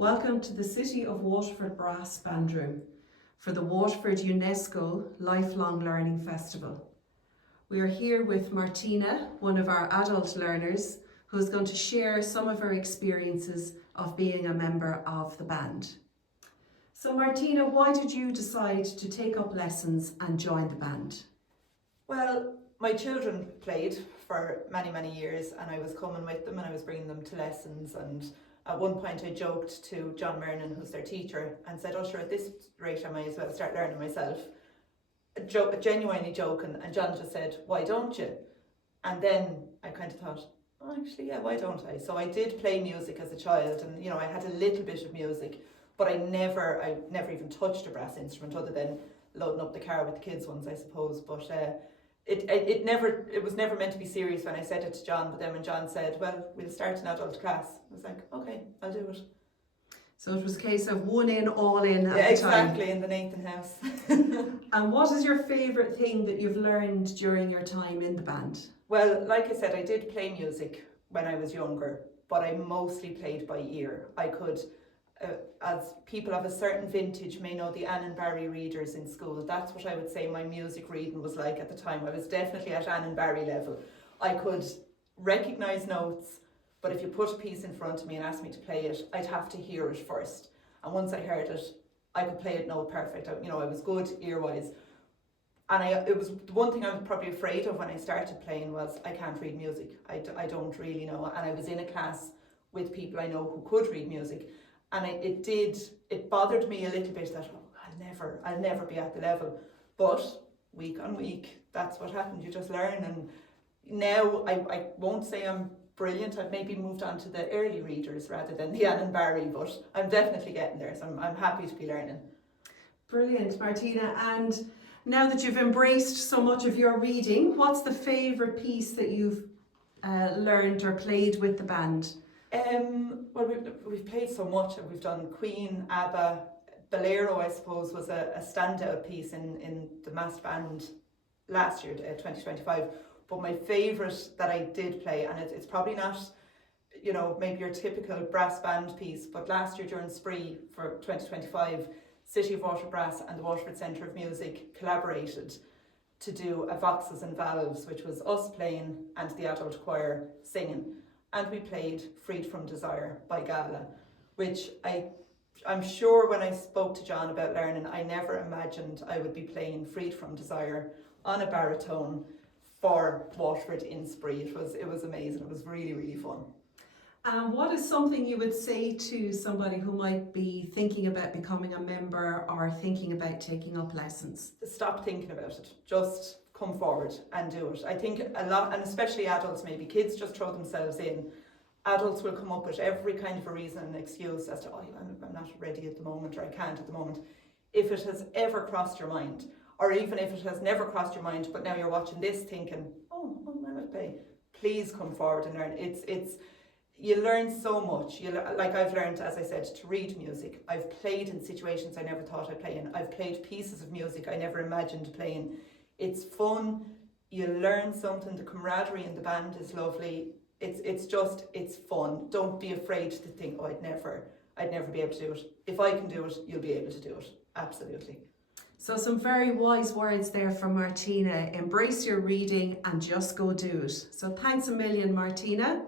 Welcome to the City of Waterford Brass Band Room for the Waterford UNESCO Lifelong Learning Festival. We are here with Martina, one of our adult learners, who is going to share some of her experiences of being a member of the band. So Martina, why did you decide to take up lessons and join the band? Well, my children played for many years, and I was coming with them and I was bringing them to lessons, and at one point I joked to John Mernon, who's their teacher, and said, "Oh sure, at this rate I might as well start learning myself." Genuinely joking, and John just said, "Why don't you?" And then I kind of thought, "Oh, actually, yeah, why don't I?" So I did play music as a child, and I had a little bit of music, but I never even touched a brass instrument other than loading up the car with the kids' ones, I suppose. But it was never meant to be serious when I said it to John. But then when John said, "Well, we'll start an adult class," I was like, "Okay, I'll do it." So it was a case of one in, all in at the time. Exactly, in the Nathan house. And what is your favourite thing that you've learned during your time in the band? Well, like I said, I did play music when I was younger, but I mostly played by ear. I could, as people of a certain vintage may know, the Anne and Barry readers in school, that's what I would say my music reading was like at the time. I was definitely at Anne and Barry level. I could recognise notes, but if you put a piece in front of me and asked me to play it, I'd have to hear it first. And once I heard it, I could play it note perfect. I was good ear-wise. And it was the one thing I was probably afraid of when I started playing was I can't read music. I don't really know. And I was in a class with people I know who could read music. And it bothered me a little bit that, I'll never be at the level. But week on week, that's what happened. You just learn. And now I won't say I'm brilliant. I've maybe moved on to the early readers rather than the Anne and Barry, but I'm definitely getting there. So I'm happy to be learning. Brilliant, Martina. And now that you've embraced so much of your reading, what's the favourite piece that you've learned or played with the band? Well, we've played so much. We've done Queen, ABBA, Bolero, I suppose, was a standout piece in the massed band last year, 2025. But my favourite that I did play, and it's probably not, maybe your typical brass band piece, but last year during Spree for 2025, City of Waterford Brass and the Waterford Centre of Music collaborated to do a Voxes and Valves, which was us playing and the adult choir singing. And we played Freed from Desire by Gala, which I'm sure when I spoke to John about learning, I never imagined I would be playing Freed from Desire on a baritone for Waterford in Spree. It was amazing. It was really fun. And what is something you would say to somebody who might be thinking about becoming a member or thinking about taking up lessons? Stop thinking about it. Just come forward and do it. I think a lot, and especially adults, maybe kids just throw themselves in. Adults will come up with every kind of a reason and excuse as to, I'm not ready at the moment, or I can't at the moment. If it has ever crossed your mind, or even if it has never crossed your mind, but now you're watching this thinking, I might play, please come forward and learn. You learn so much. Like I've learned, as I said, to read music. I've played in situations I never thought I'd play in. I've played pieces of music I never imagined playing. It's fun. You learn something. The camaraderie in the band is lovely. It's fun. Don't be afraid to think, I'd never be able to do it. If I can do it, you'll be able to do it. Absolutely. So some very wise words there from Martina. Embrace your reading and just go do it. So thanks a million, Martina.